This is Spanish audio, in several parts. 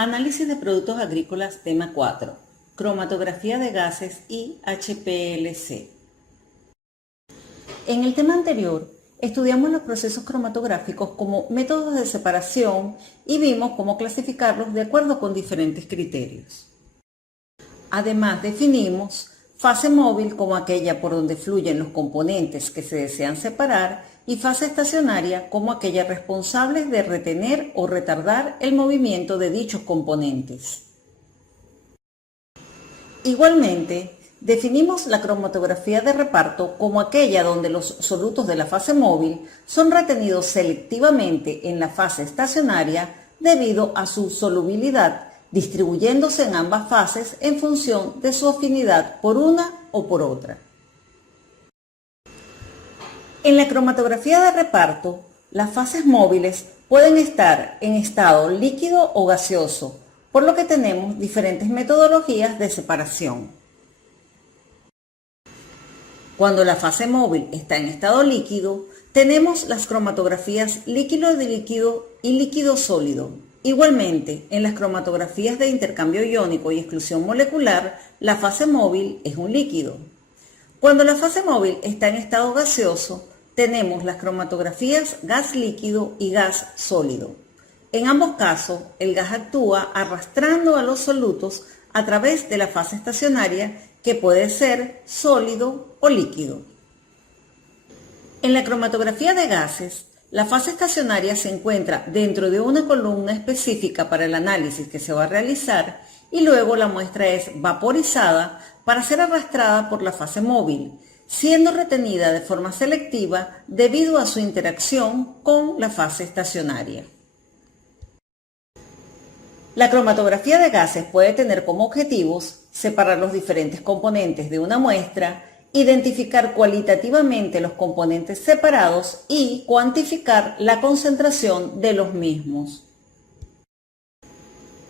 Análisis de productos agrícolas, tema 4. Cromatografía de gases y HPLC. En el tema anterior, estudiamos los procesos cromatográficos como métodos de separación y vimos cómo clasificarlos de acuerdo con diferentes criterios. Además, definimos fase móvil como aquella por donde fluyen los componentes que se desean separar y fase estacionaria como aquella responsable de retener o retardar el movimiento de dichos componentes. Igualmente, definimos la cromatografía de reparto como aquella donde los solutos de la fase móvil son retenidos selectivamente en la fase estacionaria debido a su solubilidad, distribuyéndose en ambas fases en función de su afinidad por una o por otra. En la cromatografía de reparto, las fases móviles pueden estar en estado líquido o gaseoso, por lo que tenemos diferentes metodologías de separación. Cuando la fase móvil está en estado líquido, tenemos las cromatografías líquido-líquido y líquido-sólido. Igualmente, en las cromatografías de intercambio iónico y exclusión molecular, la fase móvil es un líquido. Cuando la fase móvil está en estado gaseoso, tenemos las cromatografías gas líquido y gas sólido. En ambos casos, el gas actúa arrastrando a los solutos a través de la fase estacionaria, que puede ser sólido o líquido. En la cromatografía de gases, la fase estacionaria se encuentra dentro de una columna específica para el análisis que se va a realizar y luego la muestra es vaporizada para ser arrastrada por la fase móvil, siendo retenida de forma selectiva debido a su interacción con la fase estacionaria. La cromatografía de gases puede tener como objetivos separar los diferentes componentes de una muestra, identificar cualitativamente los componentes separados y cuantificar la concentración de los mismos.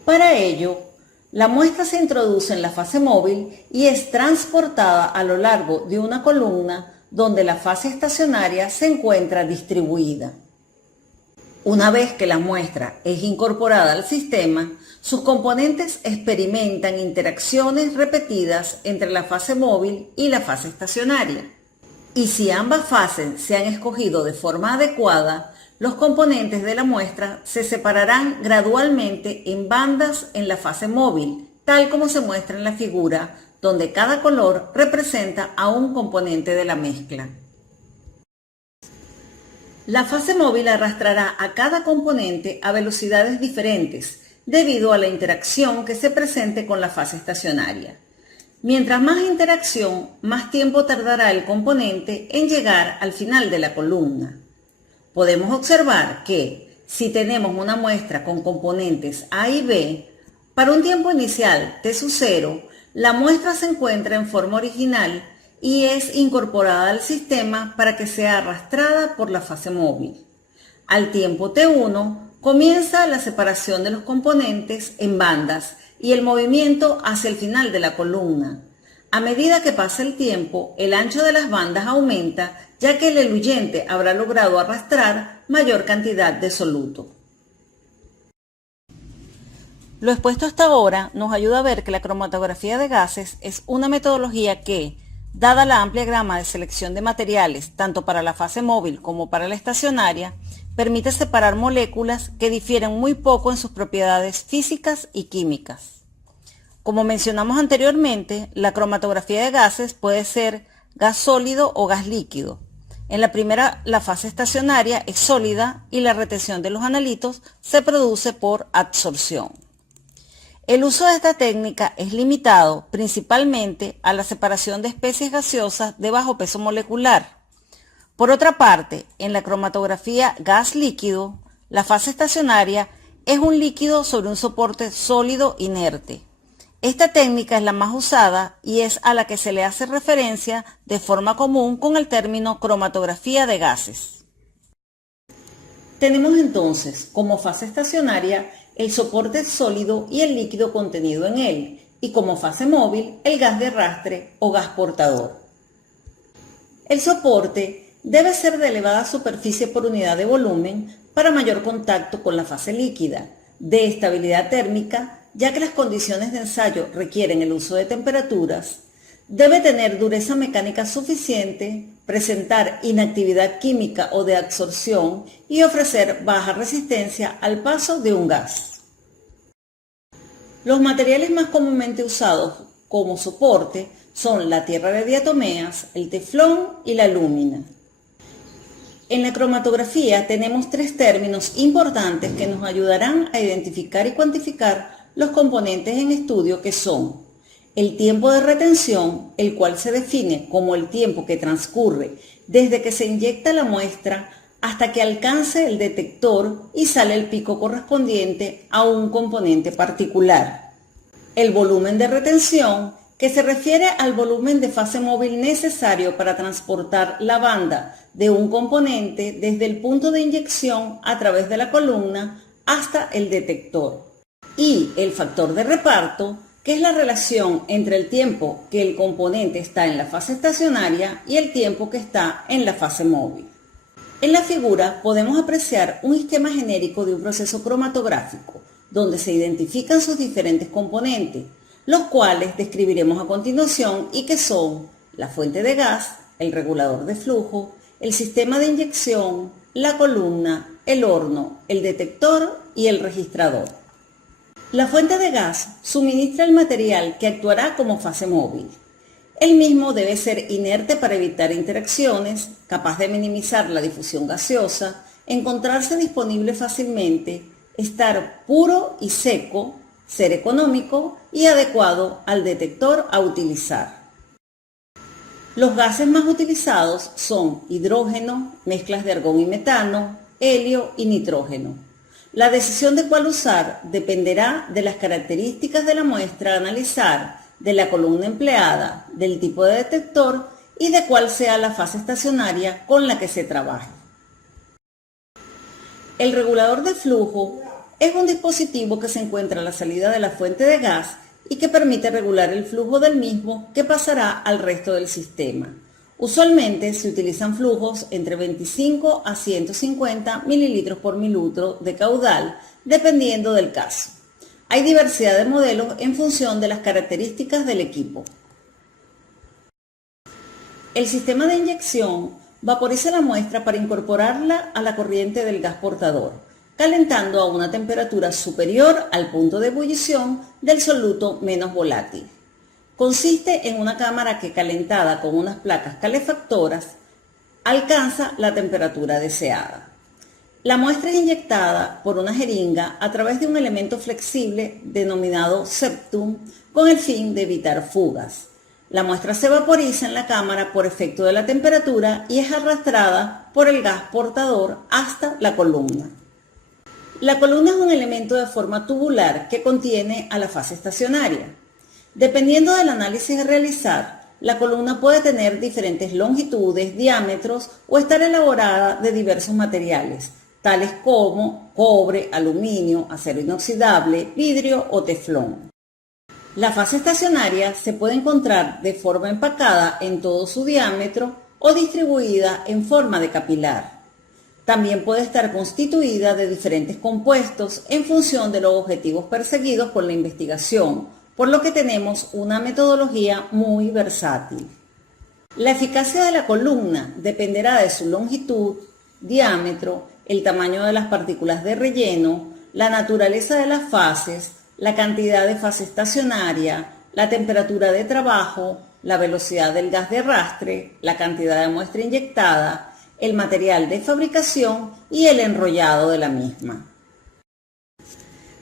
Para ello, la muestra se introduce en la fase móvil y es transportada a lo largo de una columna donde la fase estacionaria se encuentra distribuida. Una vez que la muestra es incorporada al sistema, sus componentes experimentan interacciones repetidas entre la fase móvil y la fase estacionaria. Y si ambas fases se han escogido de forma adecuada, los componentes de la muestra se separarán gradualmente en bandas en la fase móvil, tal como se muestra en la figura, donde cada color representa a un componente de la mezcla. La fase móvil arrastrará a cada componente a velocidades diferentes, debido a la interacción que se presente con la fase estacionaria. Mientras más interacción, más tiempo tardará el componente en llegar al final de la columna. Podemos observar que, si tenemos una muestra con componentes A y B, para un tiempo inicial t sub 0, la muestra se encuentra en forma original y es incorporada al sistema para que sea arrastrada por la fase móvil. Al tiempo t1, comienza la separación de los componentes en bandas y el movimiento hacia el final de la columna. A medida que pasa el tiempo, el ancho de las bandas aumenta, ya que el eluyente habrá logrado arrastrar mayor cantidad de soluto. Lo expuesto hasta ahora nos ayuda a ver que la cromatografía de gases es una metodología que, dada la amplia gama de selección de materiales, tanto para la fase móvil como para la estacionaria, permite separar moléculas que difieren muy poco en sus propiedades físicas y químicas. Como mencionamos anteriormente, la cromatografía de gases puede ser gas sólido o gas líquido. En la primera, la fase estacionaria es sólida y la retención de los analitos se produce por adsorción. El uso de esta técnica es limitado principalmente a la separación de especies gaseosas de bajo peso molecular. Por otra parte, en la cromatografía gas líquido, la fase estacionaria es un líquido sobre un soporte sólido inerte. Esta técnica es la más usada y es a la que se le hace referencia de forma común con el término cromatografía de gases. Tenemos entonces como fase estacionaria el soporte sólido y el líquido contenido en él, y como fase móvil el gas de arrastre o gas portador. El soporte debe ser de elevada superficie por unidad de volumen para mayor contacto con la fase líquida, de estabilidad térmica, ya que las condiciones de ensayo requieren el uso de temperaturas, debe tener dureza mecánica suficiente, presentar inactividad química o de adsorción y ofrecer baja resistencia al paso de un gas. Los materiales más comúnmente usados como soporte son la tierra de diatomeas, el teflón y la lúmina. En la cromatografía tenemos tres términos importantes que nos ayudarán a identificar y cuantificar los componentes en estudio, que son el tiempo de retención, el cual se define como el tiempo que transcurre desde que se inyecta la muestra hasta que alcance el detector y sale el pico correspondiente a un componente particular. El volumen de retención, que se refiere al volumen de fase móvil necesario para transportar la banda de un componente desde el punto de inyección a través de la columna hasta el detector. Y el factor de reparto, que es la relación entre el tiempo que el componente está en la fase estacionaria y el tiempo que está en la fase móvil. En la figura podemos apreciar un esquema genérico de un proceso cromatográfico, donde se identifican sus diferentes componentes, los cuales describiremos a continuación y que son la fuente de gas, el regulador de flujo, el sistema de inyección, la columna, el horno, el detector y el registrador. La fuente de gas suministra el material que actuará como fase móvil. El mismo debe ser inerte para evitar interacciones, capaz de minimizar la difusión gaseosa, encontrarse disponible fácilmente, estar puro y seco, ser económico y adecuado al detector a utilizar. Los gases más utilizados son hidrógeno, mezclas de argón y metano, helio y nitrógeno. La decisión de cuál usar dependerá de las características de la muestra a analizar, de la columna empleada, del tipo de detector y de cuál sea la fase estacionaria con la que se trabaje. El regulador de flujo es un dispositivo que se encuentra a la salida de la fuente de gas y que permite regular el flujo del mismo que pasará al resto del sistema. Usualmente se utilizan flujos entre 25 a 150 mililitros por minuto de caudal, dependiendo del caso. Hay diversidad de modelos en función de las características del equipo. El sistema de inyección vaporiza la muestra para incorporarla a la corriente del gas portador, calentando a una temperatura superior al punto de ebullición del soluto menos volátil. Consiste en una cámara que, calentada con unas placas calefactoras, alcanza la temperatura deseada. La muestra es inyectada por una jeringa a través de un elemento flexible denominado septum con el fin de evitar fugas. La muestra se vaporiza en la cámara por efecto de la temperatura y es arrastrada por el gas portador hasta la columna. La columna es un elemento de forma tubular que contiene a la fase estacionaria. Dependiendo del análisis a realizar, la columna puede tener diferentes longitudes, diámetros o estar elaborada de diversos materiales, tales como cobre, aluminio, acero inoxidable, vidrio o teflón. La fase estacionaria se puede encontrar de forma empacada en todo su diámetro o distribuida en forma de capilar. También puede estar constituida de diferentes compuestos en función de los objetivos perseguidos por la investigación, por lo que tenemos una metodología muy versátil. La eficacia de la columna dependerá de su longitud, diámetro, el tamaño de las partículas de relleno, la naturaleza de las fases, la cantidad de fase estacionaria, la temperatura de trabajo, la velocidad del gas de arrastre, la cantidad de muestra inyectada, el material de fabricación y el enrollado de la misma.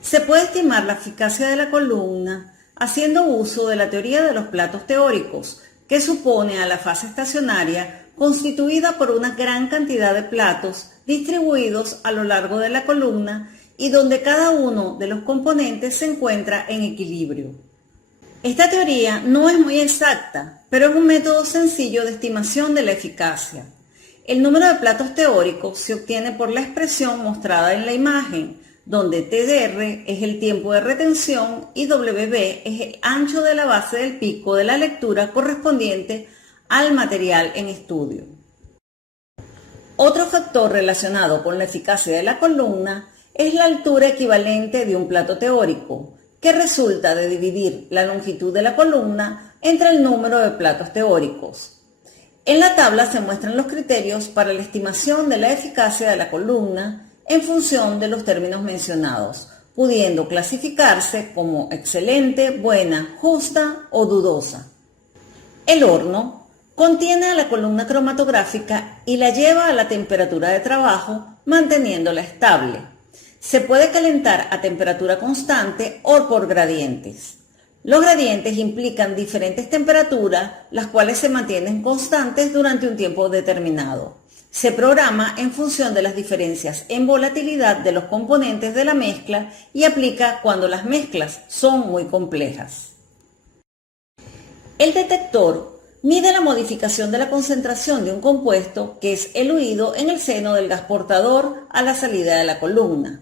Se puede estimar la eficacia de la columna haciendo uso de la teoría de los platos teóricos, que supone a la fase estacionaria constituida por una gran cantidad de platos distribuidos a lo largo de la columna y donde cada uno de los componentes se encuentra en equilibrio. Esta teoría no es muy exacta, pero es un método sencillo de estimación de la eficacia. El número de platos teóricos se obtiene por la expresión mostrada en la imagen, donde TDR es el tiempo de retención y WB es el ancho de la base del pico de la lectura correspondiente al material en estudio. Otro factor relacionado con la eficacia de la columna es la altura equivalente de un plato teórico, que resulta de dividir la longitud de la columna entre el número de platos teóricos. En la tabla se muestran los criterios para la estimación de la eficacia de la columna en función de los términos mencionados, pudiendo clasificarse como excelente, buena, justa o dudosa. El horno contiene a la columna cromatográfica y la lleva a la temperatura de trabajo, manteniéndola estable. Se puede calentar a temperatura constante o por gradientes. Los gradientes implican diferentes temperaturas, las cuales se mantienen constantes durante un tiempo determinado. Se programa en función de las diferencias en volatilidad de los componentes de la mezcla y aplica cuando las mezclas son muy complejas. El detector mide la modificación de la concentración de un compuesto que es eluido en el seno del gas portador a la salida de la columna,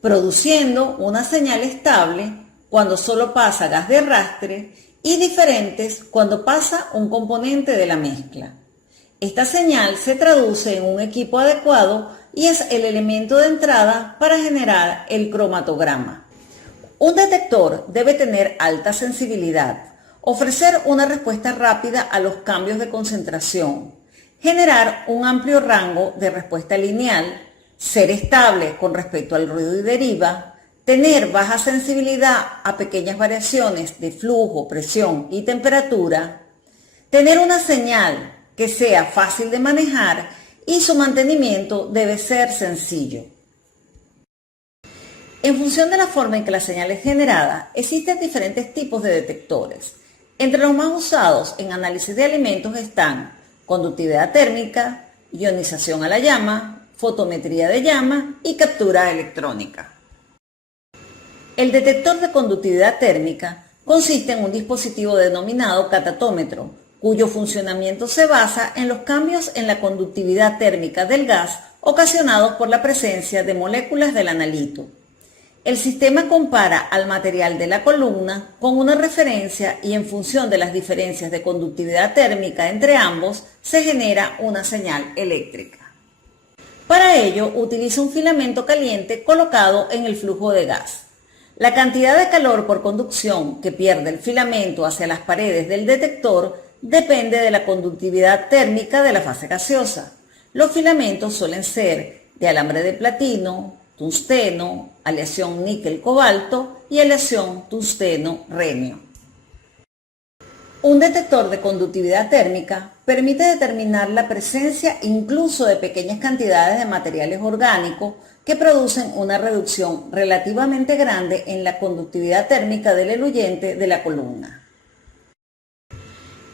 produciendo una señal estable cuando solo pasa gas de arrastre y diferentes cuando pasa un componente de la mezcla. Esta señal se traduce en un equipo adecuado y es el elemento de entrada para generar el cromatograma. Un detector debe tener alta sensibilidad, ofrecer una respuesta rápida a los cambios de concentración, generar un amplio rango de respuesta lineal, ser estable con respecto al ruido y deriva, tener baja sensibilidad a pequeñas variaciones de flujo, presión y temperatura, tener una señal que sea fácil de manejar y su mantenimiento debe ser sencillo. En función de la forma en que la señal es generada, existen diferentes tipos de detectores. Entre los más usados en análisis de alimentos están conductividad térmica, ionización a la llama, fotometría de llama y captura electrónica. El detector de conductividad térmica consiste en un dispositivo denominado catatómetro, cuyo funcionamiento se basa en los cambios en la conductividad térmica del gas ocasionados por la presencia de moléculas del analito. El sistema compara al material de la columna con una referencia y en función de las diferencias de conductividad térmica entre ambos se genera una señal eléctrica. Para ello utiliza un filamento caliente colocado en el flujo de gas. La cantidad de calor por conducción que pierde el filamento hacia las paredes del detector depende de la conductividad térmica de la fase gaseosa. Los filamentos suelen ser de alambre de platino, tungsteno, aleación níquel-cobalto y aleación tungsteno-renio. Un detector de conductividad térmica permite determinar la presencia incluso de pequeñas cantidades de materiales orgánicos que producen una reducción relativamente grande en la conductividad térmica del eluyente de la columna.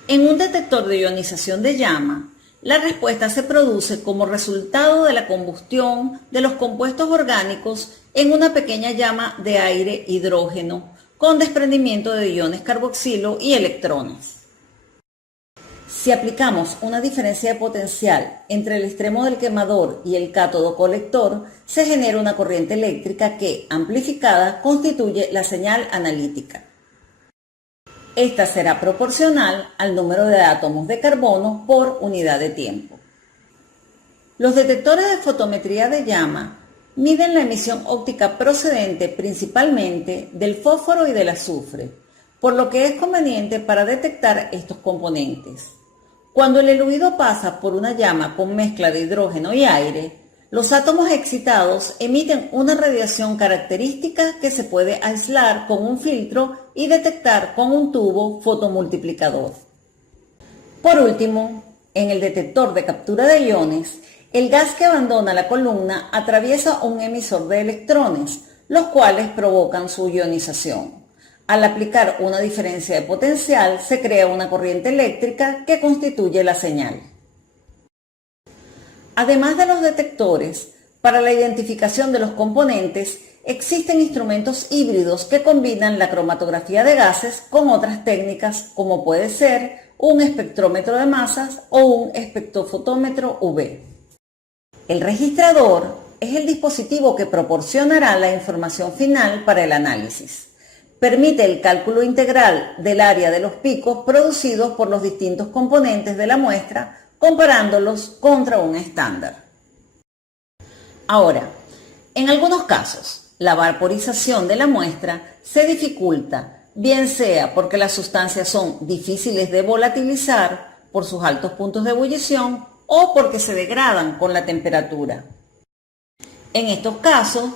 En un detector de ionización de llama, la respuesta se produce como resultado de la combustión de los compuestos orgánicos en una pequeña llama de aire-hidrógeno con desprendimiento de iones carboxilo y electrones. Si aplicamos una diferencia de potencial entre el extremo del quemador y el cátodo colector, se genera una corriente eléctrica que, amplificada, constituye la señal analítica. Esta será proporcional al número de átomos de carbono por unidad de tiempo. Los detectores de fotometría de llama miden la emisión óptica procedente principalmente del fósforo y del azufre, por lo que es conveniente para detectar estos componentes. Cuando el eluido pasa por una llama con mezcla de hidrógeno y aire, los átomos excitados emiten una radiación característica que se puede aislar con un filtro y detectar con un tubo fotomultiplicador. Por último, en el detector de captura de iones, el gas que abandona la columna atraviesa un emisor de electrones, los cuales provocan su ionización. Al aplicar una diferencia de potencial, se crea una corriente eléctrica que constituye la señal. Además de los detectores, para la identificación de los componentes, existen instrumentos híbridos que combinan la cromatografía de gases con otras técnicas, como puede ser un espectrómetro de masas o un espectrofotómetro UV. El registrador es el dispositivo que proporcionará la información final para el análisis. Permite el cálculo integral del área de los picos producidos por los distintos componentes de la muestra, comparándolos contra un estándar. Ahora, En algunos casos, la vaporización de la muestra se dificulta, bien sea porque las sustancias son difíciles de volatilizar por sus altos puntos de ebullición o porque se degradan con la temperatura. En estos casos,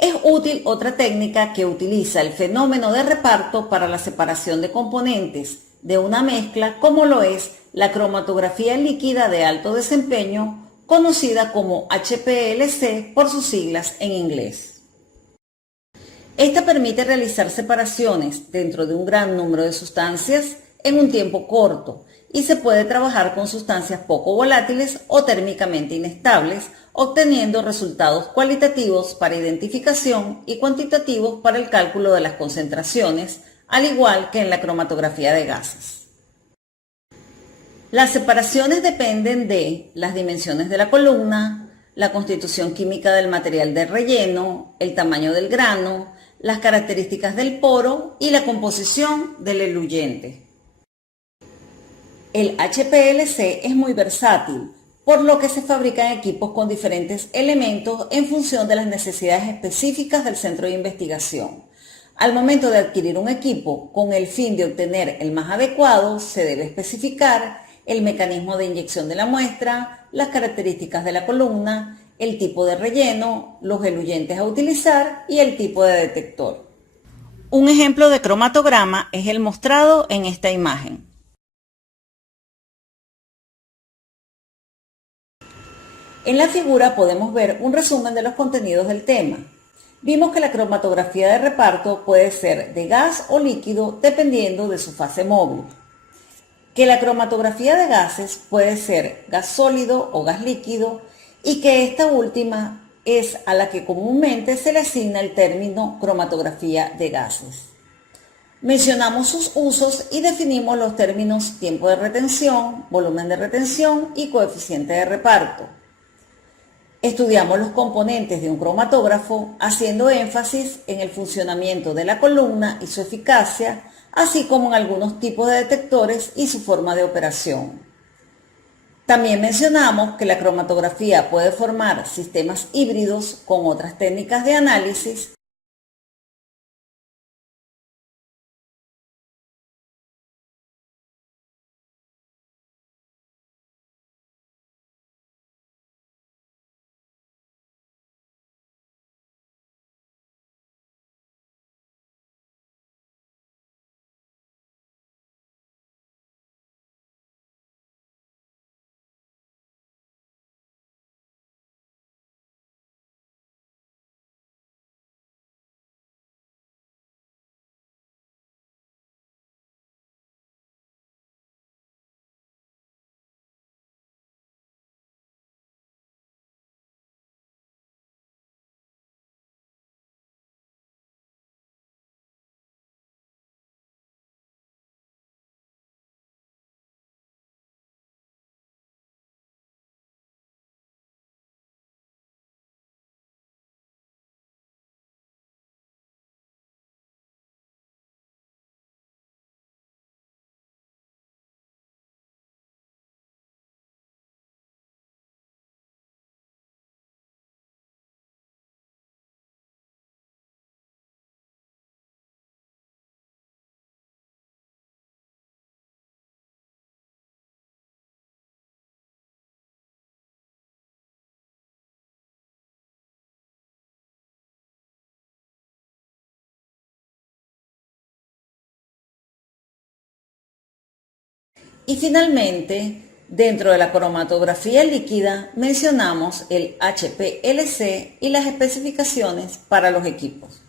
es útil otra técnica que utiliza el fenómeno de reparto para la separación de componentes de una mezcla, como lo es la cromatografía líquida de alto desempeño, conocida como HPLC por sus siglas en inglés. Esta permite realizar separaciones dentro de un gran número de sustancias en un tiempo corto y se puede trabajar con sustancias poco volátiles o térmicamente inestables, obteniendo resultados cualitativos para identificación y cuantitativos para el cálculo de las concentraciones, al igual que en la cromatografía de gases. Las separaciones dependen de las dimensiones de la columna, la constitución química del material de relleno, el tamaño del grano, las características del poro y la composición del eluyente. El HPLC es muy versátil, por lo que se fabrican equipos con diferentes elementos en función de las necesidades específicas del centro de investigación. Al momento de adquirir un equipo con el fin de obtener el más adecuado, se debe especificar el mecanismo de inyección de la muestra, las características de la columna, el tipo de relleno, los eluyentes a utilizar y el tipo de detector. Un ejemplo de cromatograma es el mostrado en esta imagen. En la figura podemos ver un resumen de los contenidos del tema. Vimos que la cromatografía de reparto puede ser de gas o líquido dependiendo de su fase móvil. Que la cromatografía de gases puede ser gas sólido o gas líquido y que esta última es a la que comúnmente se le asigna el término cromatografía de gases. Mencionamos sus usos y definimos los términos tiempo de retención, volumen de retención y coeficiente de reparto. Estudiamos los componentes de un cromatógrafo, haciendo énfasis en el funcionamiento de la columna y su eficacia, así como en algunos tipos de detectores y su forma de operación. También mencionamos que la cromatografía puede formar sistemas híbridos con otras técnicas de análisis. Y finalmente, dentro de la cromatografía líquida mencionamos el HPLC y las especificaciones para los equipos.